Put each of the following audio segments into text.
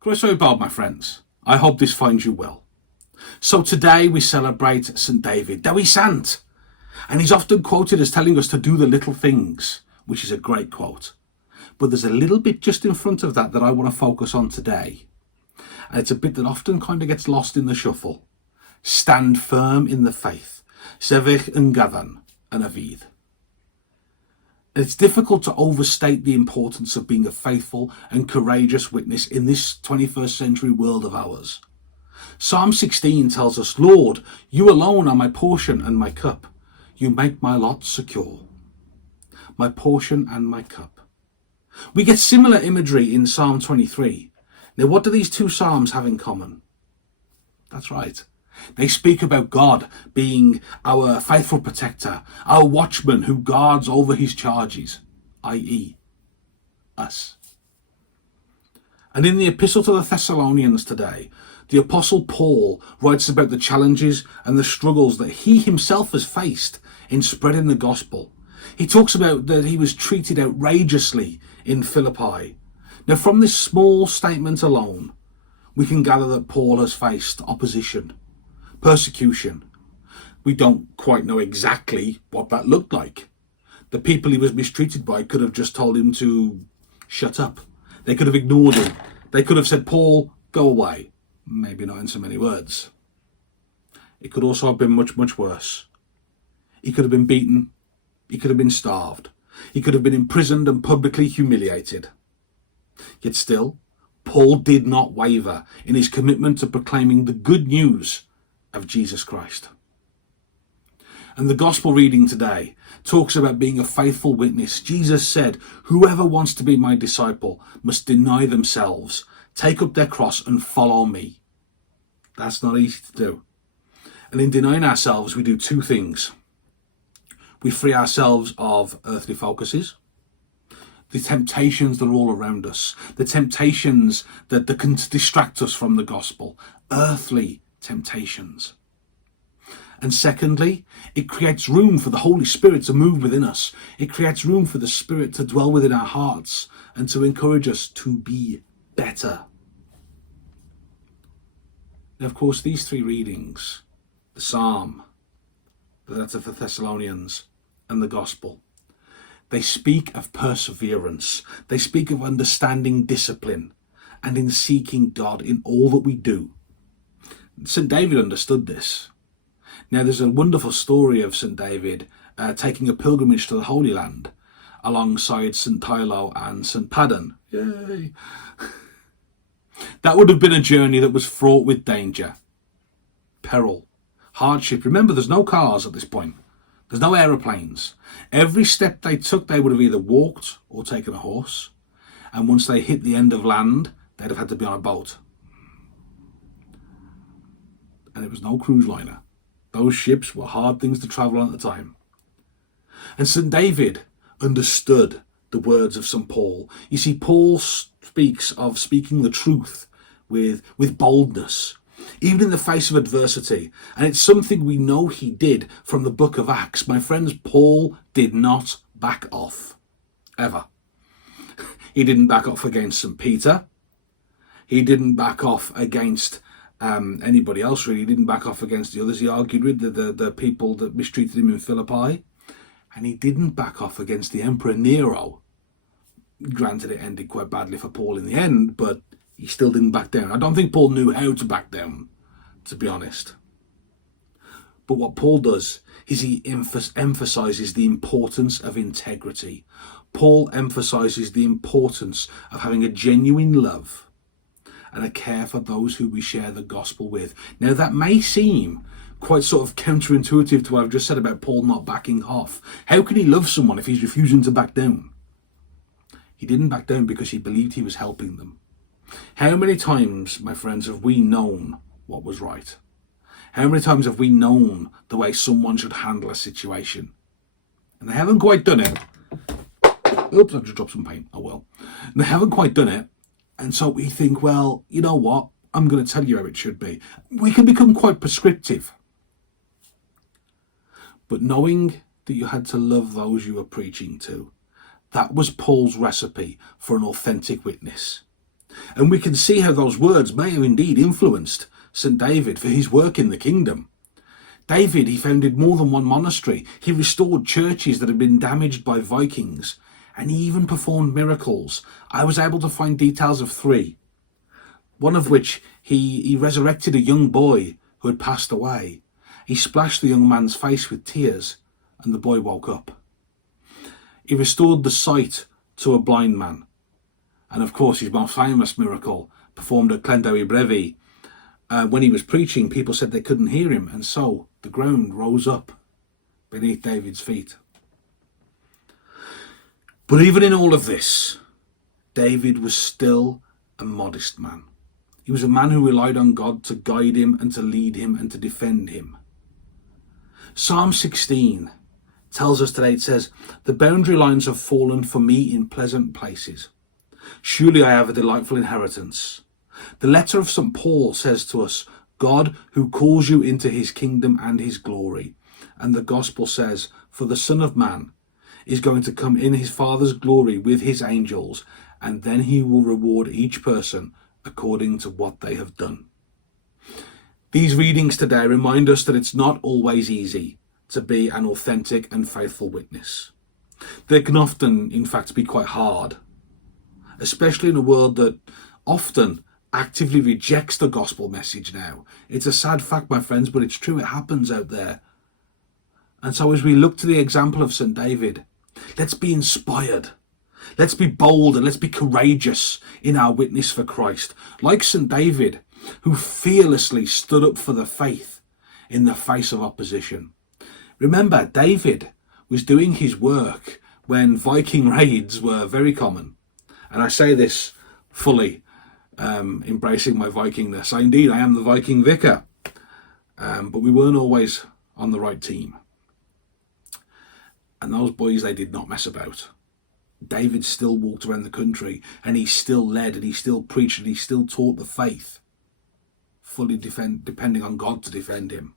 Grace about my friends. I hope this finds you well. So today we celebrate St. David, Dewi Sant, and he's often quoted as telling us to do the little things, which is a great quote. But there's a little bit just in front of that I want to focus on today. And it's a bit that often kind of gets lost in the shuffle. Stand firm in the faith. Sefyll yn gyfan yn y fydd. It's difficult to overstate the importance of being a faithful and courageous witness in this 21st century world of ours. Psalm 16 tells us, Lord, you alone are my portion and my cup. You make my lot secure. My portion and my cup. We get similar imagery in Psalm 23. Now, what do these two psalms have in common? That's right. They speak about God being our faithful protector, our watchman who guards over his charges, i.e., us. And in the epistle to the Thessalonians today, the Apostle Paul writes about the challenges and the struggles that he himself has faced in spreading the gospel. He talks about that he was treated outrageously in Philippi. Now, from this small statement alone, we can gather that Paul has faced opposition, persecution. We don't quite know exactly what that looked like. The people he was mistreated by could have just told him to shut up. They could have ignored him. They could have said, Paul, go away. Maybe not in so many words. It could also have been much, much worse. He could have been beaten. He could have been starved. He could have been imprisoned and publicly humiliated. Yet still, Paul did not waver in his commitment to proclaiming the good news of Jesus Christ. And the gospel reading today talks about being a faithful witness. Jesus said, whoever wants to be my disciple must deny themselves, take up their cross and follow me. That's not easy to do. And in denying ourselves, we do two things. We free ourselves of earthly focuses, the temptations that are all around us, the temptations that can distract us from the gospel, earthly temptations. And secondly, it creates room for the Holy Spirit to move within us. It creates room for the Spirit to dwell within our hearts and to encourage us to be better. Now, of course, these three readings, the Psalm, the letter to the Thessalonians, and the Gospel, they speak of perseverance. They speak of understanding discipline and in seeking God in all that we do. St. David understood this. Now, there's a wonderful story of St. David taking a pilgrimage to the Holy Land alongside St. Tylo and St. Padden. Yay! That would have been a journey that was fraught with danger, peril, hardship. Remember, there's no cars at this point. There's no aeroplanes. Every step they took, they would have either walked or taken a horse. And once they hit the end of land, they'd have had to be on a boat. And it was no cruise liner. Those ships were hard things to travel on at the time. And St. David understood the words of St. Paul. You see, Paul speaks of speaking the truth with boldness, even in the face of adversity. And it's something we know he did from the book of Acts. My friends, Paul did not back off, ever. He didn't back off against St. Peter. He didn't back off against anybody else, really. He didn't back off against the others. He argued with the people that mistreated him in Philippi. And he didn't back off against the Emperor Nero. Granted, it ended quite badly for Paul in the end, but he still didn't back down. I don't think Paul knew how to back down, to be honest. But what Paul does is he emphasizes the importance of integrity. Paul emphasizes the importance of having a genuine love and a care for those who we share the gospel with. Now, that may seem quite sort of counterintuitive to what I've just said about Paul not backing off. How can he love someone if he's refusing to back down? He didn't back down because he believed he was helping them. How many times, my friends, have we known what was right? How many times have we known the way someone should handle a situation? And they haven't quite done it. Oops, I've just dropped some paint. Oh well. And they haven't quite done it. And so we think, well, you know what? I'm going to tell you how it should be. We can become quite prescriptive. But knowing that you had to love those you were preaching to, that was Paul's recipe for an authentic witness. And we can see how those words may have indeed influenced St. David for his work in the kingdom. David, he founded more than one monastery. He restored churches that had been damaged by Vikings, and he even performed miracles. I was able to find details of 3. One of which, he resurrected a young boy who had passed away. He splashed the young man's face with tears, and the boy woke up. He restored the sight to a blind man. And of course, his most famous miracle, performed at Clento i Brevi, when he was preaching, people said they couldn't hear him, and so the ground rose up beneath David's feet. But even in all of this, David was still a modest man. He was a man who relied on God to guide him and to lead him and to defend him. Psalm 16 tells us today, it says, "The boundary lines have fallen for me in pleasant places. Surely I have a delightful inheritance." The letter of St. Paul says to us, God who calls you into his kingdom and his glory. And the gospel says, for the Son of Man is going to come in his Father's glory with his angels, and then he will reward each person according to what they have done. These readings today remind us that it's not always easy to be an authentic and faithful witness. They can often, in fact, be quite hard, especially in a world that often actively rejects the gospel message now. It's a sad fact, my friends, but it's true. It happens out there. And so as we look to the example of St. David, let's be inspired. Let's be bold and let's be courageous in our witness for Christ. Like St. David, who fearlessly stood up for the faith in the face of opposition. Remember, David was doing his work when Viking raids were very common. And I say this fully, embracing my Vikingness. Indeed, I am the Viking vicar. But we weren't always on the right team. And those boys, they did not mess about. David still walked around the country, and he still led, and he still preached, and he still taught the faith, fully depending on God to defend him.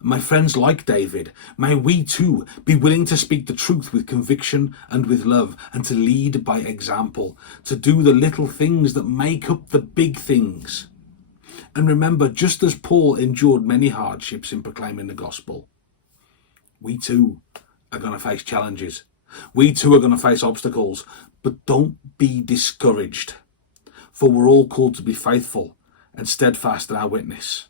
My friends, like David, may we too be willing to speak the truth with conviction and with love, and to lead by example, to do the little things that make up the big things. And remember, just as Paul endured many hardships in proclaiming the gospel, we too are going to face challenges. We too are going to face obstacles, but don't be discouraged, for we're all called to be faithful and steadfast in our witness.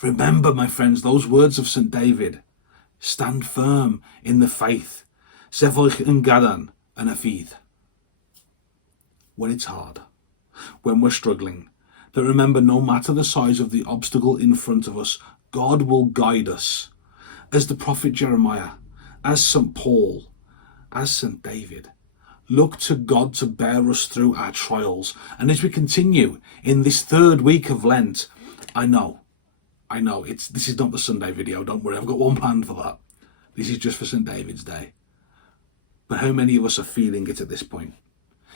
Remember, my friends, those words of St. David. Stand firm in the faith. Sef euch yn gadan yn y ffydd. When it's hard, when we're struggling, that remember, no matter the size of the obstacle in front of us, God will guide us. As the prophet Jeremiah, as St. Paul, as St. David, look to God to bear us through our trials. And as we continue in this 3rd week of Lent, I know, this is not the Sunday video, don't worry, I've got one planned for that. This is just for St. David's Day. But how many of us are feeling it at this point?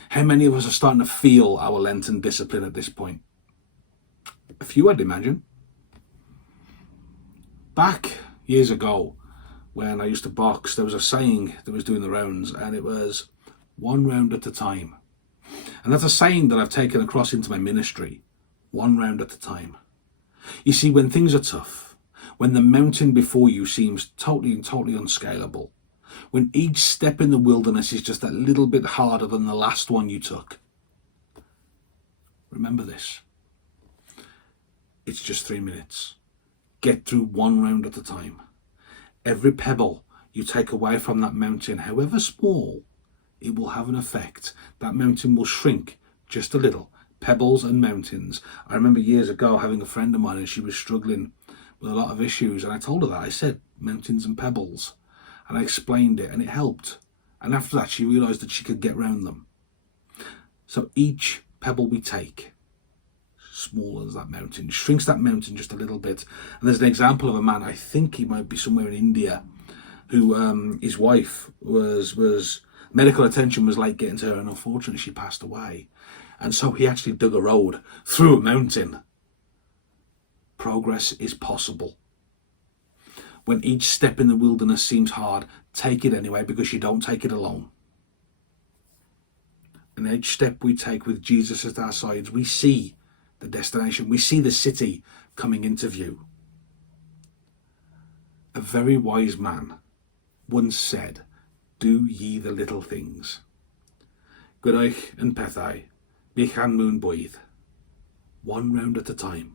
How many of us are starting to feel our Lenten discipline at this point? A few, I'd imagine. Back years ago, when I used to box, there was a saying that was doing the rounds, and it was 1 round at a time. And that's a saying that I've taken across into my ministry. 1 round at a time. You see, when things are tough, when the mountain before you seems totally unscalable, when each step in the wilderness is just a little bit harder than the last one you took, remember this. It's just 3 minutes. Get through 1 round at a time. Every pebble you take away from that mountain, however small, it will have an effect. That mountain will shrink just a little. Pebbles and mountains. I remember years ago having a friend of mine, and she was struggling with a lot of issues, and I told her that. I said mountains and pebbles, and I explained it, and it helped. And after that, she realised that she could get round them. So each pebble we take, small as that mountain, shrinks that mountain just a little bit. And there's an example of a man, I think he might be somewhere in India, who his wife was medical attention was late getting to her, and unfortunately she passed away. And so he actually dug a road through a mountain. Progress is possible. When each step in the wilderness seems hard, take it anyway, because you don't take it alone. And each step we take with Jesus at our sides, we see the destination. We see the city coming into view. A very wise man once said, "Do ye the little things." Gwraich yn pethau, bychan mewn bwydd. One round at a time.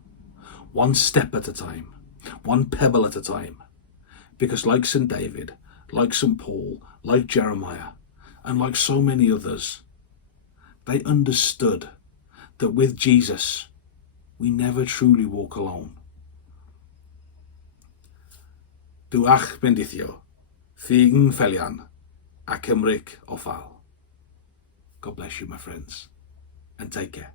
One step at a time. One pebble at a time. Because like St. David, like St. Paul, like Jeremiah, and like so many others, they understood that with Jesus, we never truly walk alone. Dwach bendithio, Fi'n Felian, ac Emric o Fal. God bless you, my friends, and take care.